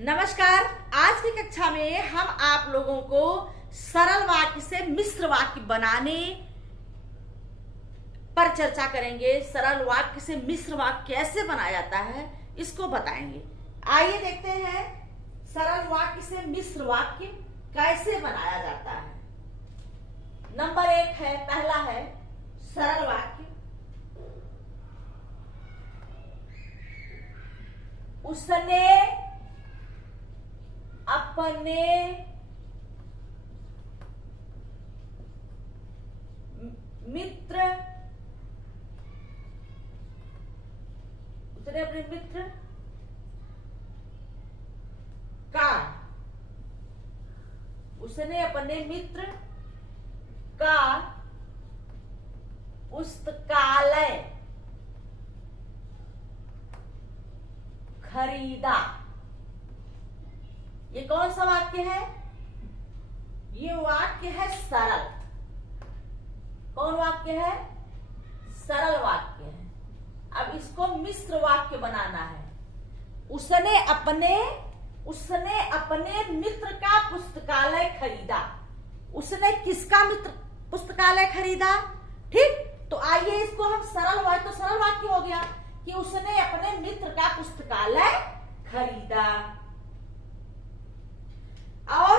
नमस्कार। आज की कक्षा में हम आप लोगों को सरल वाक्य से मिश्र वाक्य बनाने पर चर्चा करेंगे। सरल वाक्य से मिश्र वाक्य कैसे बनाया जाता है इसको बताएंगे। आइए देखते हैं सरल वाक्य से मिश्र वाक्य कैसे बनाया जाता है। नंबर 1 है, पहला है सरल वाक्य। उसने अपने मित्र का पुस्तकालय खरीदा। ये कौन सा वाक्य है? ये वाक्य है सरल। कौन वाक्य है? सरल वाक्य है। अब इसको मिश्र वाक्य बनाना है। उसने अपने मित्र का पुस्तकालय खरीदा। उसने किसका मित्र पुस्तकालय खरीदा? ठीक, तो आइए इसको हम सरल वाक्य, तो सरल वाक्य हो गया कि उसने अपने मित्र का पुस्तकालय खरीदा। और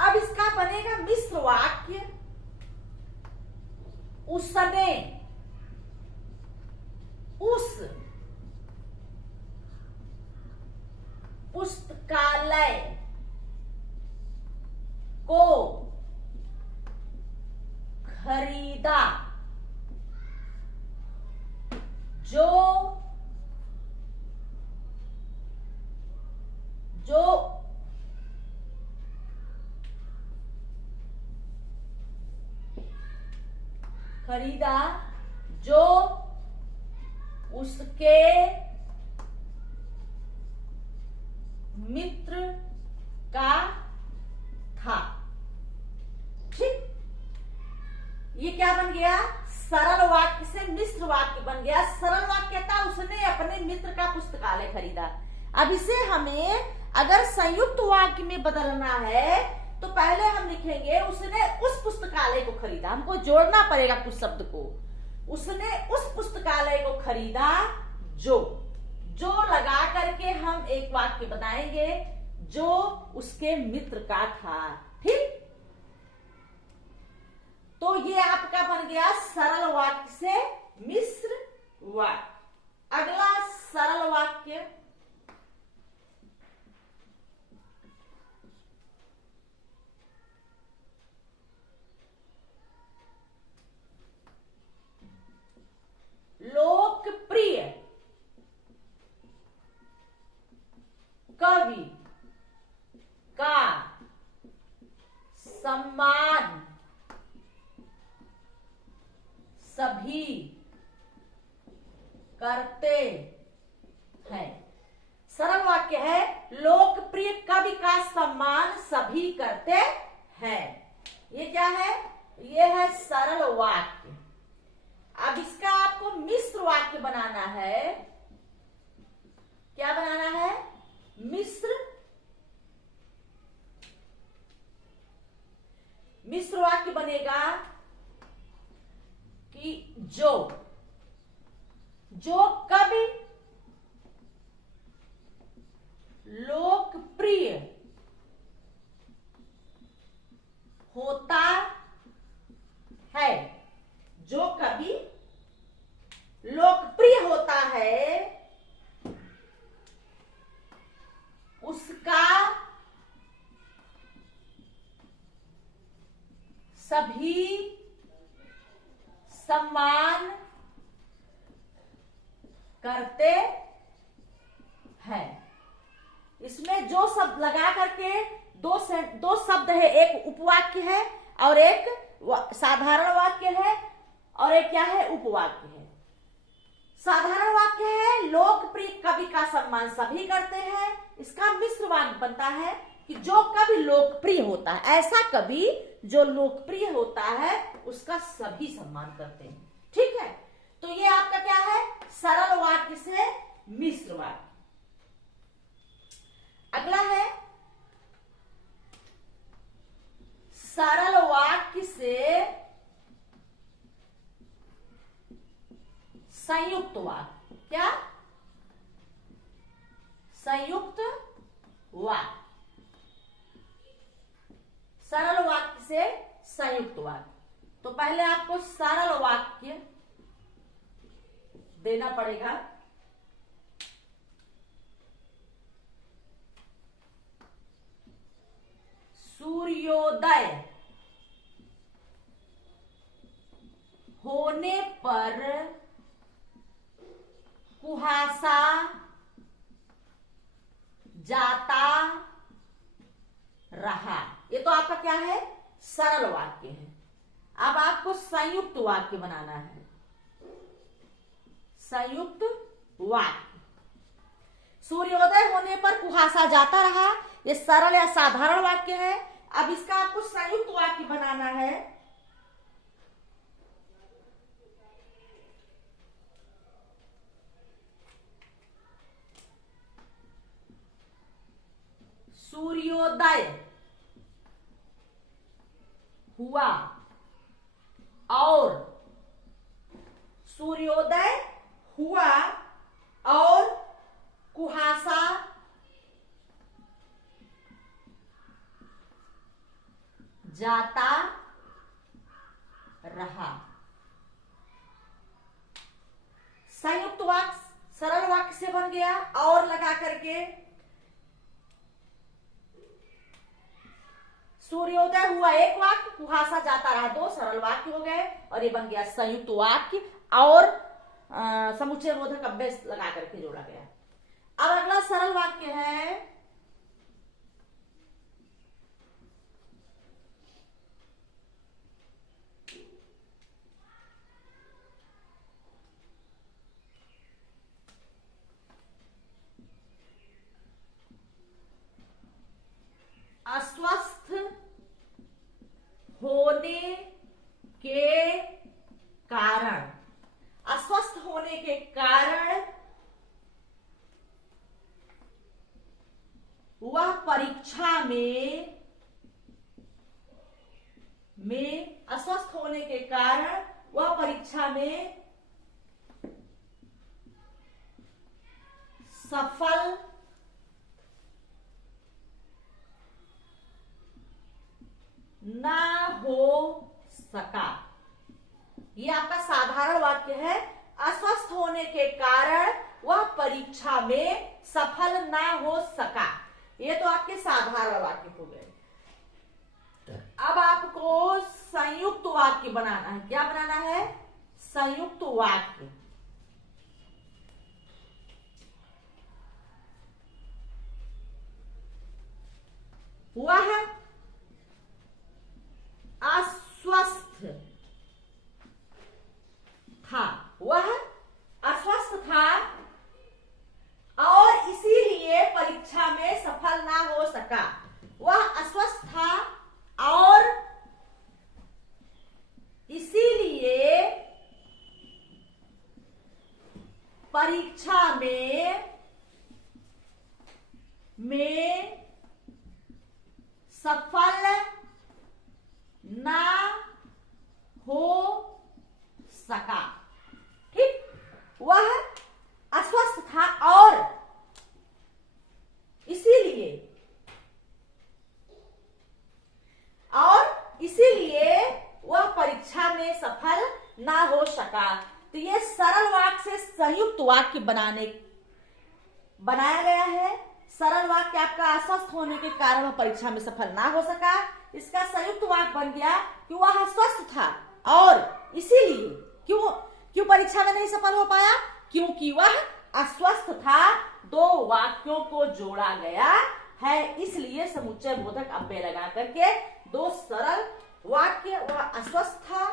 अब इसका बनेगा मिश्र वाक्य। उसने उस पुस्तकालय को खरीदा जो उसके मित्र का था। ठीक, ये क्या बन गया? सरल वाक्य से मिश्र वाक्य बन गया। सरल वाक्य था उसने अपने मित्र का पुस्तकालय खरीदा। अब इसे हमें अगर संयुक्त वाक्य में बदलना है तो पहले हम लिखेंगे उसने उस पुस्तकालय को खरीदा। हमको जोड़ना पड़ेगा कुछ शब्द को। उसने उस पुस्तकालय को खरीदा जो लगा करके हम एक वाक्य बनाएंगे जो उसके मित्र का था। ठीक, तो ये आपका बन गया सरल वाक्य से मिश्र वाक्य। अगला सरल वाक्य लोकप्रिय कवि का सम्मान सभी करते हैं। सरल वाक्य है लोकप्रिय कवि का सम्मान सभी करते हैं। ये क्या है? ये है सरल वाक्य। अब इसका आपको मिश्र वाक्य बनाना है। क्या बनाना है? मिश्र वाक्य बनेगा कि जो कवि लोकप्रिय होता है, जो कवि लोकप्रिय होता है उसका सभी सम्मान करते हैं। इसमें जो शब्द लगा करके दो शब्द है, एक उपवाक्य है और एक साधारण वाक्य है और एक क्या है? उपवाक्य है। साधारण वाक्य है लोकप्रिय कवि का सम्मान सभी करते हैं। इसका मिश्र वाक्य बनता है कि जो कवि लोकप्रिय होता है, ऐसा कवि जो लोकप्रिय होता है उसका सभी सम्मान करते हैं। ठीक है, तो ये आपका क्या है? सरल वाक्य से मिश्र वाक्य। अगला संयुक्त वाक्य। क्या? संयुक्त वाक्य। सरल वाक्य से संयुक्त वाक्य। तो पहले आपको सरल वाक्य देना पड़ेगा। सूर्योदय होने पर कुहासा जाता रहा। ये तो आपका क्या है? सरल वाक्य है। अब आपको संयुक्त वाक्य बनाना है। संयुक्त वाक्य। सूर्योदय होने पर कुहासा जाता रहा, ये सरल या साधारण वाक्य है। अब इसका आपको संयुक्त वाक्य बनाना है। सूर्योदय हुआ और सूर्योदय हुआ और कुहासा जाता रहा। संयुक्त वाक्य सरल वाक्य से बन गया और लगा करके। सूर्योदय हुआ एक वाक्य, कुहासा जाता रहा दो, सरल वाक्य हो गए और ये बन गया संयुक्त वाक्य और समुच्चय बोधक अभ्यास लगा करके जोड़ा गया। अब अगला सरल वाक्य है अस्वस्थ होने के कारण। अस्वस्थ होने के कारण वह परीक्षा में अस्वस्थ होने के कारण वह परीक्षा में सफल ना हो सका। ये आपका साधारण वाक्य है। अस्वस्थ होने के कारण वह परीक्षा में सफल ना हो सका। ये तो आपके साधारण वाक्य हो गए। अब आपको संयुक्त वाक्य बनाना है। क्या बनाना है? संयुक्त वाक्य। वह अस्वस्थ था। वह अस्वस्थ था और इसीलिए परीक्षा में सफल ना हो सका। वह अस्वस्थ था और इसीलिए परीक्षा में सफल ना हो सका। ठीक? वह अस्वस्थ था और इसीलिए वह परीक्षा में सफल ना हो सका। तो ये सरल वाक्य से संयुक्त वाक्य बनाया गया है। सरल वाक्य आपका अस्वस्थ होने के कारण वह परीक्षा में सफल ना हो सका। इसका संयुक्त वाक्य बन गया कि वह अस्वस्थ था और इसीलिए क्यों परीक्षा में नहीं सफल हो पाया? क्योंकि वह अस्वस्थ था। दो वाक्यों को जोड़ा गया है, इसलिए समुच्चय बोधक अव्यय लगा करके दो सरल वाक्य। वह अस्वस्थ था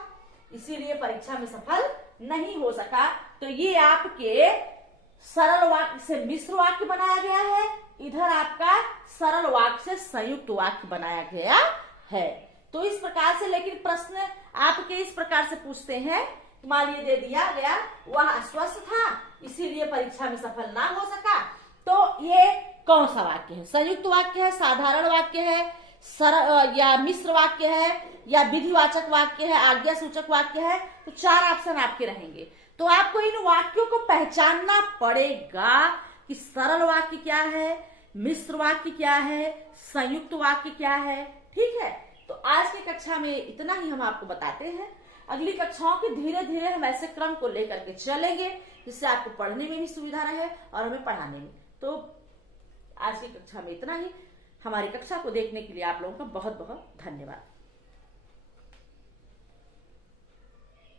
इसीलिए परीक्षा में सफल नहीं हो सका। तो ये आपके सरल वाक्य से मिश्र वाक्य बनाया गया है, इधर आपका सरल वाक्य से संयुक्त वाक्य बनाया गया है। तो इस प्रकार से, लेकिन प्रश्न आपके इस प्रकार से पूछते हैं, मान लीजिए दे दिया गया वह अस्वस्थ था इसीलिए परीक्षा में सफल ना हो सका। तो ये कौन सा वाक्य है? संयुक्त वाक्य है, साधारण वाक्य है, या मिश्र वाक्य है, या विधिवाचक वाक्य है, आज्ञा सूचक वाक्य है, तो 4 ऑप्शन आपके रहेंगे। तो आपको इन वाक्यों को पहचानना पड़ेगा कि सरल वाक्य क्या है, मिश्र वाक्य क्या है, संयुक्त वाक्य क्या है। ठीक है, तो आज की कक्षा में इतना ही हम आपको बताते हैं। अगली कक्षाओं के धीरे धीरे हम ऐसे क्रम को लेकर के चलेंगे जिससे आपको पढ़ने में भी सुविधा रहे और हमें पढ़ाने में। तो आज की कक्षा में इतना ही। हमारी कक्षा को देखने के लिए आप लोगों का बहुत बहुत धन्यवाद।